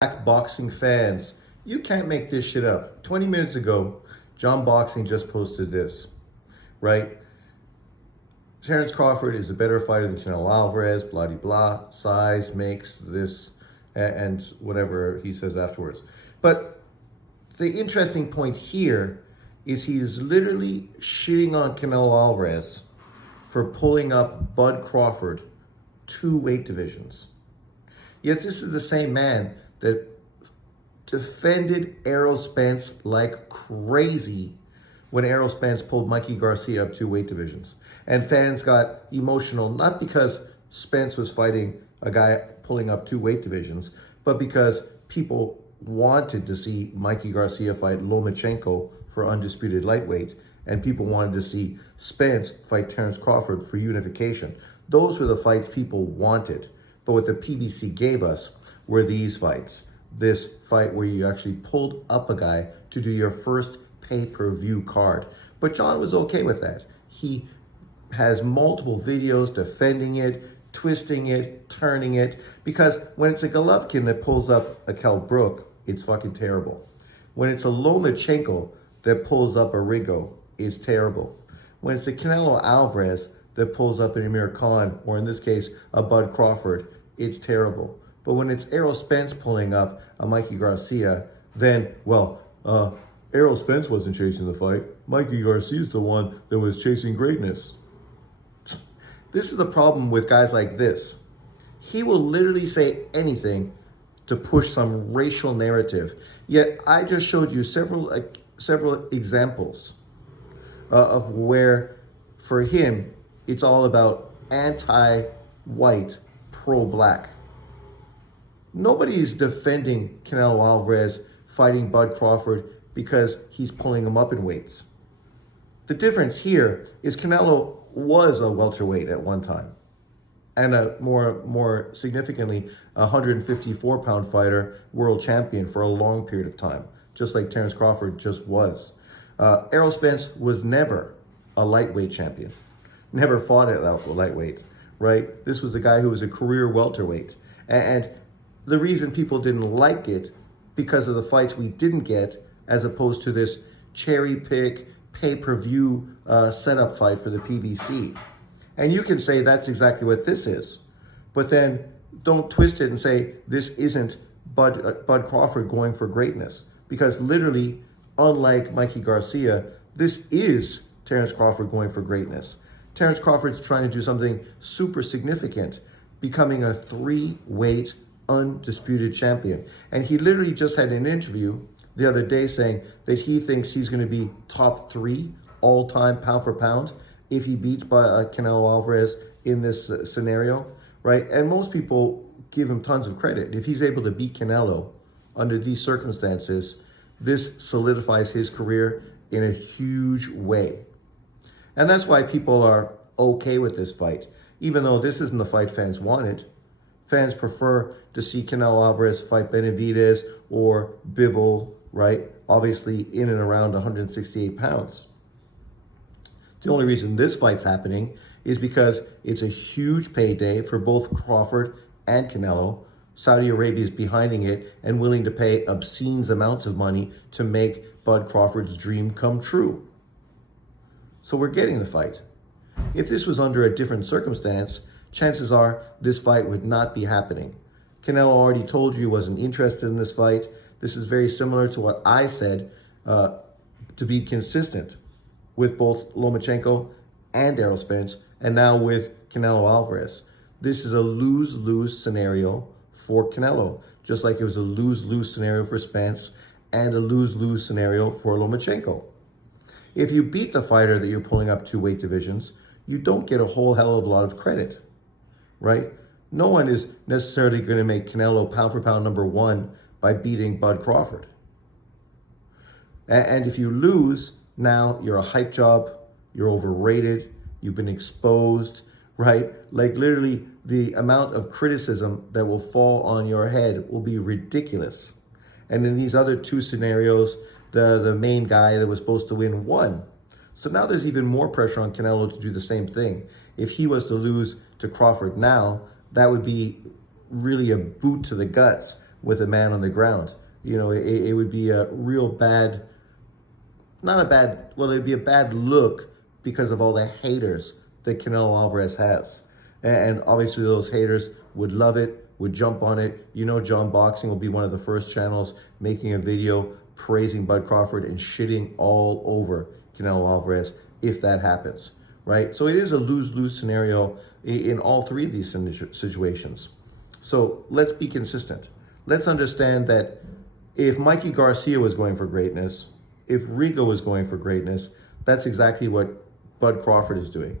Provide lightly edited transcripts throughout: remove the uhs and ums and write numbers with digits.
Boxing fans, you can't make this shit up. 20 minutes ago, John Boxing just posted this, right? Terence Crawford is a better fighter than Canelo Alvarez, blah, blah, blah. Size makes this, and whatever he says afterwards. But the interesting point here is he is literally shitting on Canelo Alvarez for pulling up Bud Crawford 2 weight divisions. Yet this is the same man that defended Errol Spence like crazy when Errol Spence pulled Mikey Garcia up 2 weight divisions. And fans got emotional, not because Spence was fighting a guy pulling up 2 weight divisions, but because people wanted to see Mikey Garcia fight Lomachenko for undisputed lightweight, and people wanted to see Spence fight Terence Crawford for unification. Those were the fights people wanted. But what the PBC gave us were these fights. This fight where you actually pulled up a guy to do your first pay-per-view card. But John was okay with that. He has multiple videos defending it, twisting it, turning it, because when it's a Golovkin that pulls up a Kell Brook, it's fucking terrible. When it's a Lomachenko that pulls up a Rigo, it's terrible. When it's a Canelo Alvarez that pulls up an Amir Khan, or in this case, a Bud Crawford, it's terrible. But when it's Errol Spence pulling up a Mikey Garcia, then, well, Errol Spence wasn't chasing the fight. Mikey Garcia's the one that was chasing greatness. This is the problem with guys like this. He will literally say anything to push some racial narrative. Yet I just showed you several examples of where, for him, it's all about anti-white, pro-black. Nobody's defending Canelo Alvarez fighting Bud Crawford because he's pulling him up in weights. The difference here is Canelo was a welterweight at one time, and a more significantly, a 154-pound fighter, world champion for a long period of time, just like Terence Crawford just was. Errol Spence was never a lightweight champion, never fought at lightweight, right? This was a guy who was a career welterweight. And the reason people didn't like it because of the fights we didn't get, as opposed to this cherry pick, pay-per-view setup fight for the PBC. And you can say that's exactly what this is, but then don't twist it and say this isn't Bud Crawford going for greatness, because literally, unlike Mikey Garcia, this is Terence Crawford going for greatness. Terence Crawford's trying to do something super significant, becoming a 3-weight undisputed champion. And he literally just had an interview the other day saying that he thinks he's going to be top 3 all-time pound for pound if he beats Canelo Alvarez in this scenario, right? And most people give him tons of credit. If he's able to beat Canelo under these circumstances, this solidifies his career in a huge way. And that's why people are okay with this fight, even though this isn't the fight fans wanted. Fans prefer to see Canelo Alvarez fight Benavidez or Bivol, right? Obviously in and around 168 pounds. The only reason this fight's happening is because it's a huge payday for both Crawford and Canelo. Saudi Arabia is behind it and willing to pay obscene amounts of money to make Bud Crawford's dream come true. So we're getting the fight. If this was under a different circumstance, chances are this fight would not be happening. Canelo already told you he wasn't interested in this fight. This is very similar to what I said to be consistent with both Lomachenko and Errol Spence, and now with Canelo Alvarez. This is a lose-lose scenario for Canelo, just like it was a lose-lose scenario for Spence and a lose-lose scenario for Lomachenko. If you beat the fighter that you're pulling up 2 weight divisions, you don't get a whole hell of a lot of credit, right? No one is necessarily going to make Canelo pound for pound number 1 by beating Bud Crawford. And if you lose, now you're a hype job, you're overrated, you've been exposed, right? Like literally the amount of criticism that will fall on your head will be ridiculous. And in these other 2 scenarios, the main guy that was supposed to win won. So now there's even more pressure on Canelo to do the same thing. If he was to lose to Crawford now, that would be really a boot to the guts with a man on the ground. It would be a real bad, it'd be a bad look because of all the haters that Canelo Alvarez has. And obviously those haters would love it, would jump on it. John Boxing will be one of the first channels making a video praising Bud Crawford and shitting all over Canelo Alvarez if that happens, right? So it is a lose-lose scenario in all three of these situations. So let's be consistent. Let's understand that if Mikey Garcia was going for greatness, if Rigo was going for greatness, that's exactly what Bud Crawford is doing.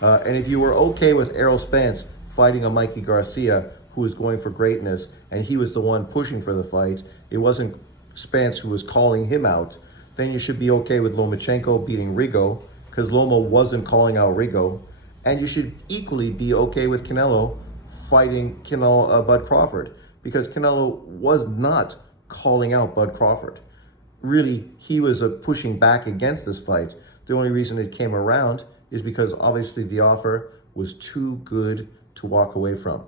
And if you were okay with Errol Spence fighting a Mikey Garcia who was going for greatness and he was the one pushing for the fight, it wasn't Spence who was calling him out, then you should be okay with Lomachenko beating Rigo because Loma wasn't calling out Rigo. And you should equally be okay with Canelo fighting Bud Crawford because Canelo was not calling out Bud Crawford. Really, he was pushing back against this fight. The only reason it came around is because obviously the offer was too good to walk away from.